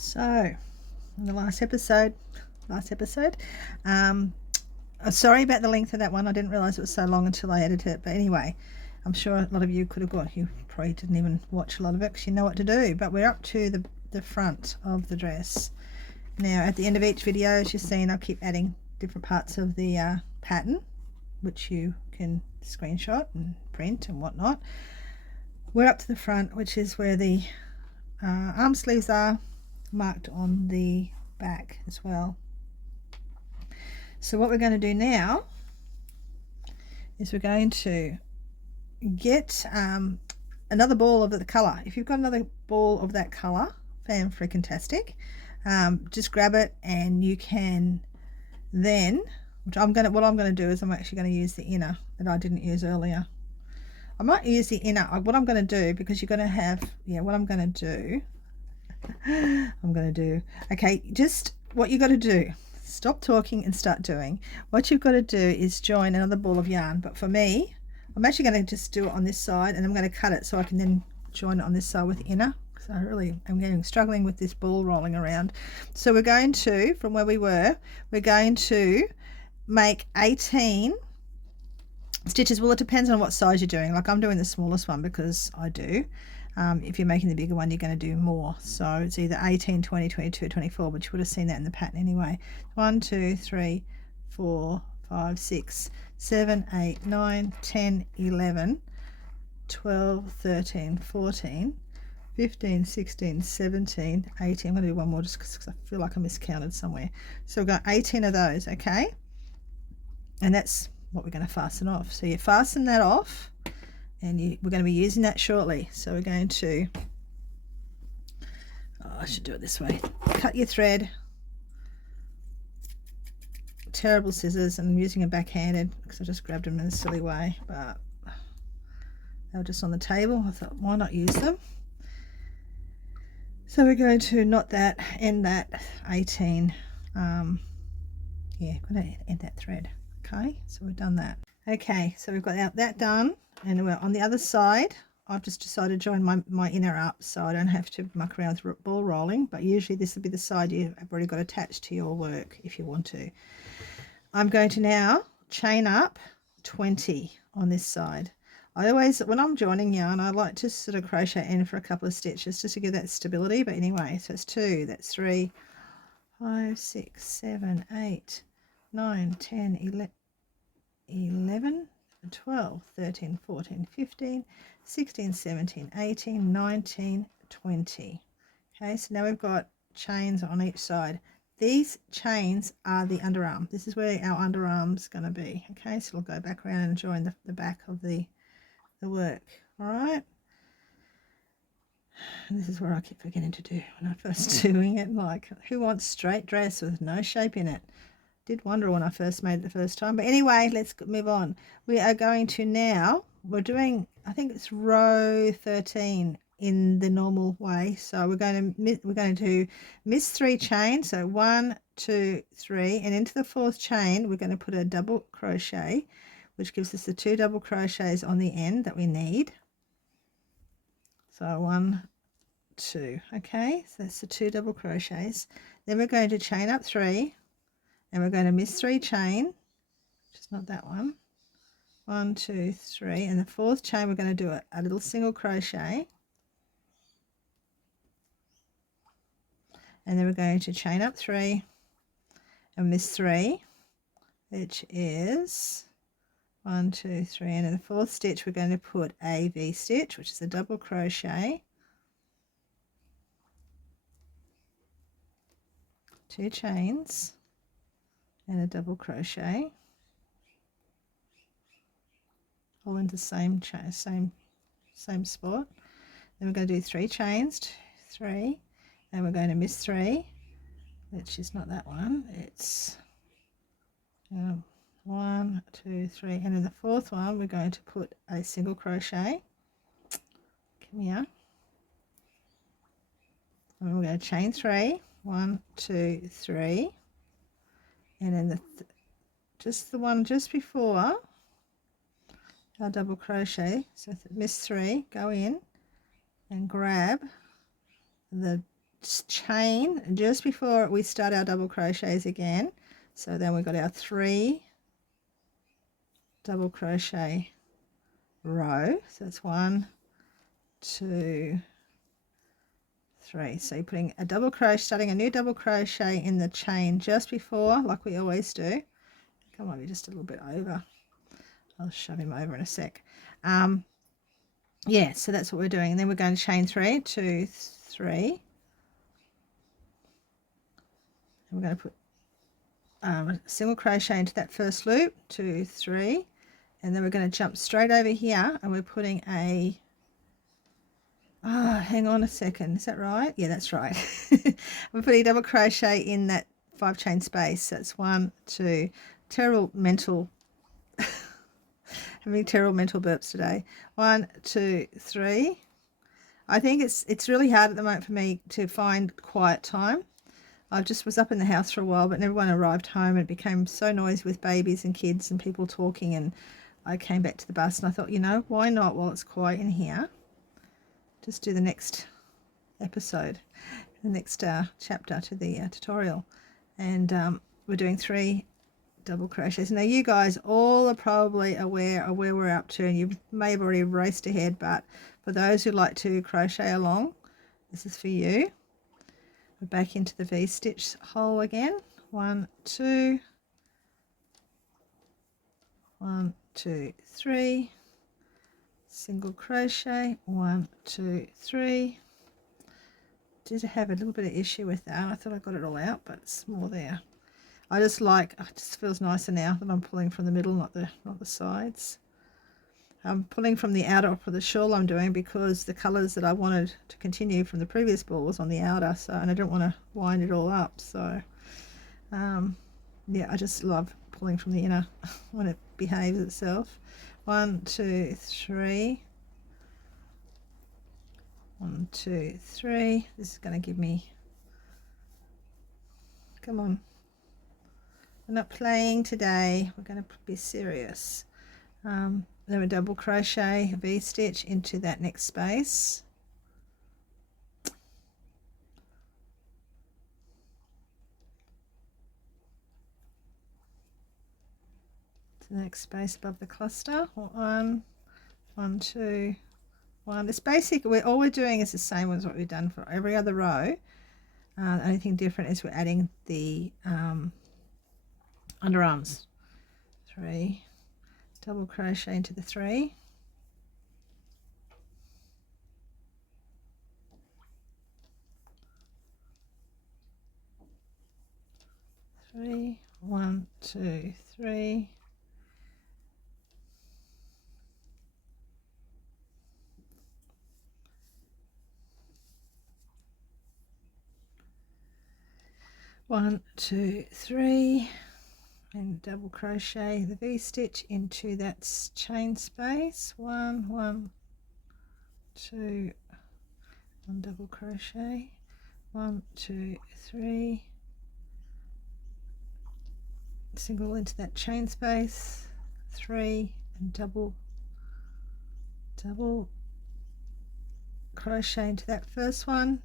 So, in the last episode, sorry about the length of that one. I didn't realize it was so long until I edited it. But anyway, I'm sure a lot of you could have gone. You probably didn't even watch a lot of it because you know what to do. But we're up to the front of the dress. Now, at the end of each video, as you've seen, I'll keep adding different parts of the pattern, which you can screenshot and print and whatnot. We're up to the front, which is where the arm sleeves are, marked on the back as well. So what we're going to do now is we're going to get another ball of the colour. If you've got another ball of that colour, fan-freaking-tastic, just grab it, and you can then, what I'm going to do is I'm actually going to use the inner that I didn't use earlier. I might use the inner. What I'm going to do, because you're going to have, what I'm going to do, okay, just what you got to do, stop talking and start doing. What you've got to do is join another ball of yarn, but for me, I'm actually going to just do it on this side, and I'm going to cut it so I can then join it on this side with inner, because I really am struggling with this ball rolling around. So we're going to, from where we're going to make 18 stitches. Well, it depends on what size you're doing. Like, I'm doing the smallest one because I do. If you're making the bigger one, you're going to do more. So it's either 18, 20, 22, 24, but you would have seen that in the pattern anyway. 1, 2, 3, 4, 5, 6, 7, 8, 9, 10, 11, 12, 13, 14, 15, 16, 17, 18. I'm going to do one more just because I feel like I miscounted somewhere. So we've got 18 of those, okay? And that's what we're going to fasten off. So you fasten that off, and we're going to be using that shortly. So we're going to, I should do it this way. Cut your thread. Terrible scissors, and I'm using them backhanded because I just grabbed them in a silly way, but they were just on the table. I thought, why not use them? So we're going to knot that, end that 18. Going to end that thread. Okay, so we've done that. Okay, so we've got that done, and we're on the other side. I've just decided to join my inner up so I don't have to muck around with ball rolling, but usually this will be the side you've already got attached to your work if you want to. I'm going to now chain up 20 on this side. I always, when I'm joining yarn, I like to sort of crochet in for a couple of stitches just to give that stability. But anyway, so it's 2, that's 3, 5, 6, 7, 8, 9, 10, 11, 12, 13, 14, 15, 16, 17, 18, 19, 20. Okay, so now we've got chains on each side. These chains are the underarm. This is where our underarm's going to be. Okay, so we'll go back around and join the back of the work. All right. And this is where I keep forgetting to do when I'm first doing it. Like, who wants straight dress with no shape in it? Did wonder when I first made it the first time. But anyway, let's move on. We are going to now, we're doing, I think it's row 13 in the normal way. So we're going to miss 3 chains. So 1, 2, 3, and into the 4th chain we're going to put a double crochet, which gives us the 2 double crochets on the end that we need. So 1, 2. Okay, so that's the 2 double crochets. Then we're going to chain up 3, and we're going to miss 3 chain, which is not that one. 1, 2, 3, and the 4th chain we're going to do a little single crochet, and then we're going to chain up 3 and miss 3, which is 1, 2, 3, and in the 4th stitch we're going to put a V stitch, which is a double crochet, 2 chains, and a double crochet, all into the same spot. Then we're going to do 3 chains, 3, and we're going to miss 3, which is not that one. It's 1, 2, 3, and in the 4th one we're going to put a single crochet. Come here, and we're going to chain 3, 1, 2, 3, and then just the one just before our double crochet, so miss 3, go in and grab the chain just before we start our double crochets again. So then we've got our 3 double crochet row. So that's 1, 2, 3. So you're putting a double crochet, starting a new double crochet in the chain just before, like we always do. Come on, be just a little bit over. I'll shove him over in a sec. Yeah, so that's what we're doing. And then we're going to chain 3, 2, 3. And we're going to put a single crochet into that first loop, 2, 3. And then we're going to jump straight over here, and we're putting a, hang on a second, is that right? Yeah, that's right. We're putting a double crochet in that 5 chain space. That's 1, 2, terrible mental, having terrible mental burps today. 1, 2, 3. I think it's really hard at the moment for me to find quiet time. I just was up in the house for a while, but everyone arrived home and it became so noisy with babies and kids and people talking, and I came back to the bus and I thought, you know, why not, while it's quiet in here, just do the next episode, the next chapter to the tutorial. And we're doing 3 double crochets. Now you guys all are probably aware of where we're up to, and you may have already raced ahead, but for those who like to crochet along, this is for you. We're back into the V-stitch hole again. 1, 2, 1, 2, 3, single crochet, 1, 2, 3. Did have a little bit of issue with that. I thought I got it all out, but it's more there. I just like, it just feels nicer now that I'm pulling from the middle, not the sides. I'm pulling from the outer for the shawl I'm doing, because the colours that I wanted to continue from the previous ball was on the outer, so, and I don't want to wind it all up. So yeah, I just love pulling from the inner when it behaves itself. 1, 2, 3. 1, 2, 3. This is going to give me, come on, we're not playing today, we're going to be serious. Then we double crochet, V-stitch into that next space. To the next space above the cluster. 1, 1, 2, 1. It's basically, all we're doing is the same as what we've done for every other row. The only thing different is we're adding the underarms. 3. Double crochet into the 3. 3, 1, 2, 3. One, 2, 3, and double crochet the V-stitch into that chain space. 1, 1, 2, 1 double crochet, 1, 2, 3, single into that chain space, 3, and double crochet into that first one,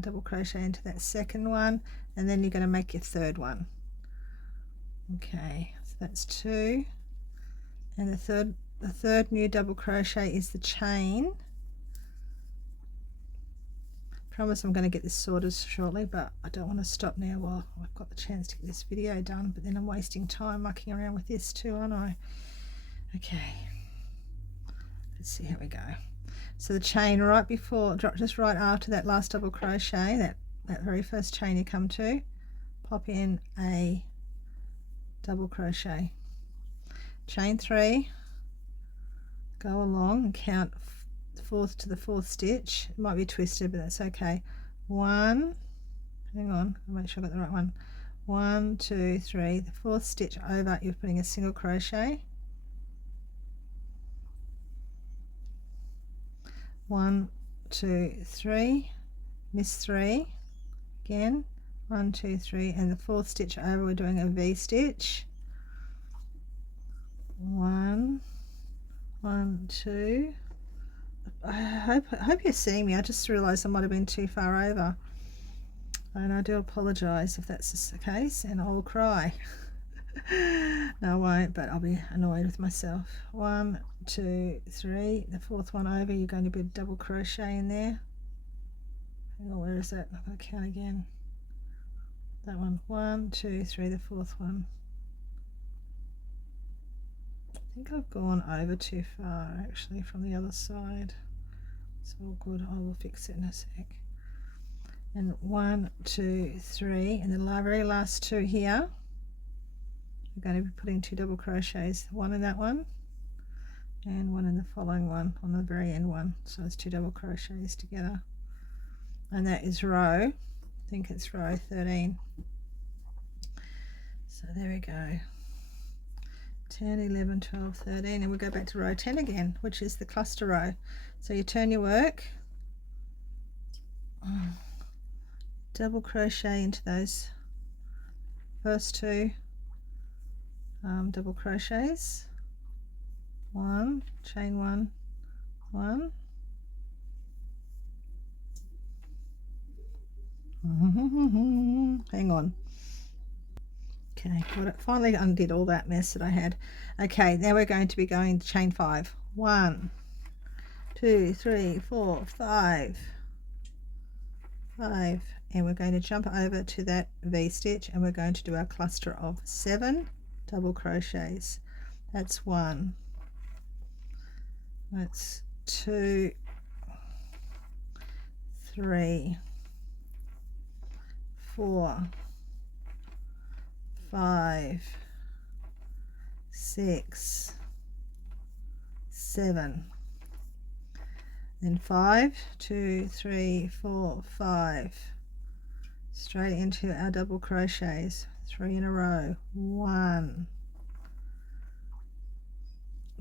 double crochet into that second one, and then you're going to make your third one. Okay, so that's 2, and the third new double crochet is the chain. Promise I'm going to get this sorted shortly, but I don't want to stop now while I've got the chance to get this video done, but then I'm wasting time mucking around with this too, aren't I? Okay, let's see how we go. So the chain right before, just right after that last double crochet, that very first chain you come to, pop in a double crochet, chain 3, go along and count fourth to the 4th stitch. It might be twisted, but that's okay. 1, hang on, I'll make sure I got the right one. 1, 2, 3, the 4th stitch over, you're putting a single crochet, 1, 2, 3, miss 3 again, 1, 2, 3, and the 4th stitch over, we're doing a V-stitch. 1, 1, 2. I hope you're seeing me. I just realized I might have been too far over. And I do apologise if that's the case, and I will cry. No, I won't, but I'll be annoyed with myself. 1, 2, 3. The fourth one over, you're going to be a double crochet in there. Hang on, where is it? I've got to count again. That one. 1, 2, 3. The fourth one. I think I've gone over too far actually from the other side. It's all good. I will fix it in a sec. And 1, 2, 3, and the very last two here, we're going to be putting 2 double crochets, one in that one and one in the following one on the very end one. So it's 2 double crochets together, and that is row, I think it's row 13. So there we go, 10, 11, 12, 13, and we'll go back to row 10 again, which is the cluster row. So you turn your work, double crochet into those first 2 double crochets, 1, chain 1, 1, hang on. Okay, finally undid all that mess that I had. Okay, now we're going to be going to chain 5. 1, 2, 3, 4, 5, and we're going to jump over to that V-stitch, and we're going to do our cluster of 7 double crochets. That's 1, that's 2, 3, 4, 5, 6, 7, then 5, 2, 3, 4, 5, straight into our double crochets, 3 in a row. 1,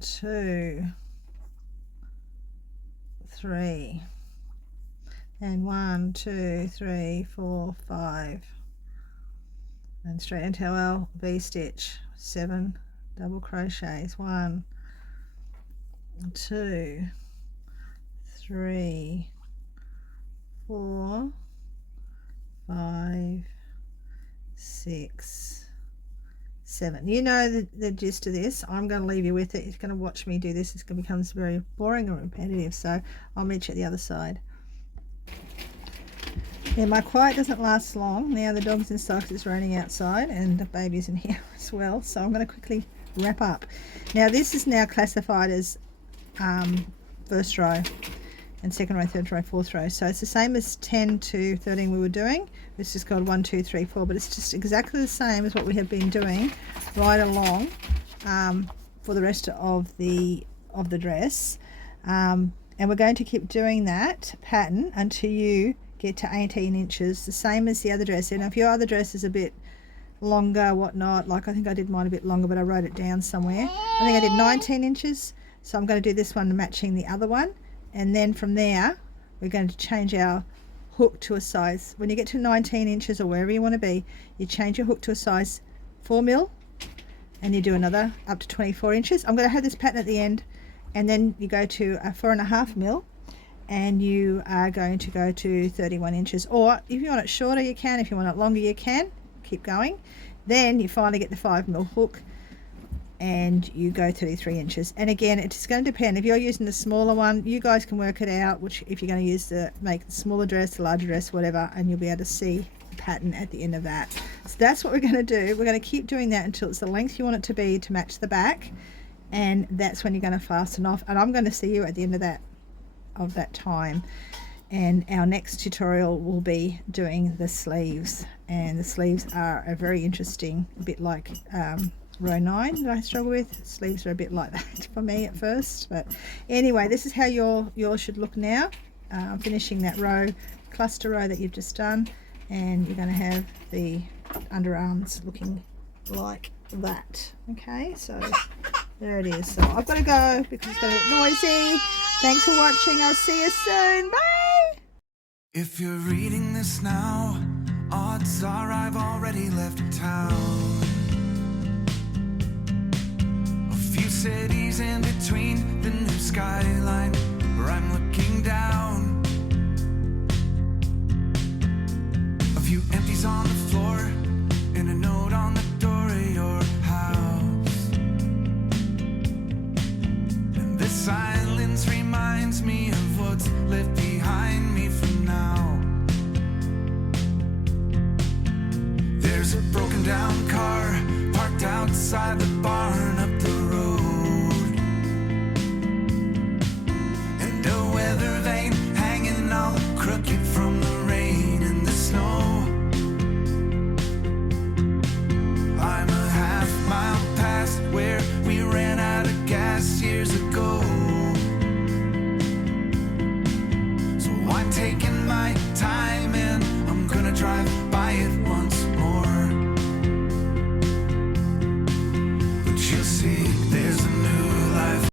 2, 3, and 1, 2, 3, 4, 5, and straight into our V-stitch, 7 double crochets. 1, 2, 3, 4, 5, 6, 7. You know the gist of this. I'm going to leave you with it. You're going to watch me do this. It's going to become very boring and repetitive, so I'll meet you at the other side. Yeah, my quiet doesn't last long. Now the dog's inside because it's raining outside, and the baby's in here as well, so I'm going to quickly wrap up. Now this is now classified as first row, and second row, third row, fourth row. So it's the same as 10 to 13 we were doing. It's just called 1, 2, 3, 4, but it's just exactly the same as what we have been doing right along for the rest of the dress. And we're going to keep doing that pattern until you get to 18 inches, the same as the other dress. And if your other dress is a bit longer, whatnot, like I think I did mine a bit longer, but I wrote it down somewhere. I think I did 19 inches. So I'm going to do this one matching the other one. And then from there, we're going to change our hook to a size. When you get to 19 inches or wherever you want to be, you change your hook to a size 4 mil, and you do another up to 24 inches. I'm going to have this pattern at the end, and then you go to a 4.5 mil, and you are going to go to 31 inches. Or if you want it shorter, you can. If you want it longer, you can. Keep going. Then you finally get the 5 mil hook, and you go 33 inches. And again, it's going to depend. If you're using the smaller one, you guys can work it out, which if you're going to use make the smaller dress, the larger dress, whatever, and you'll be able to see the pattern at the end of that. So that's what we're going to do. We're going to keep doing that until it's the length you want it to be to match the back, and that's when you're going to fasten off. And I'm going to see you at the end of that time. And our next tutorial will be doing the sleeves, and the sleeves are a very interesting, a bit like row 9 that I struggle with. Sleeves are a bit like that for me at first, but anyway, this is how yours should look now, finishing that row, cluster row that you've just done, and you're going to have the underarms looking like that. Okay, so there it is. So I've got to go because it's going to get noisy. Thanks for watching. I'll see you soon. Bye. If you're reading this now, odds are I've already left town. Cities in between the new skyline where I'm looking down. A few sheets on the floor and a note on the door of your house. And this silence reminds me of what's left behind me for now. There's a broken down car parked outside the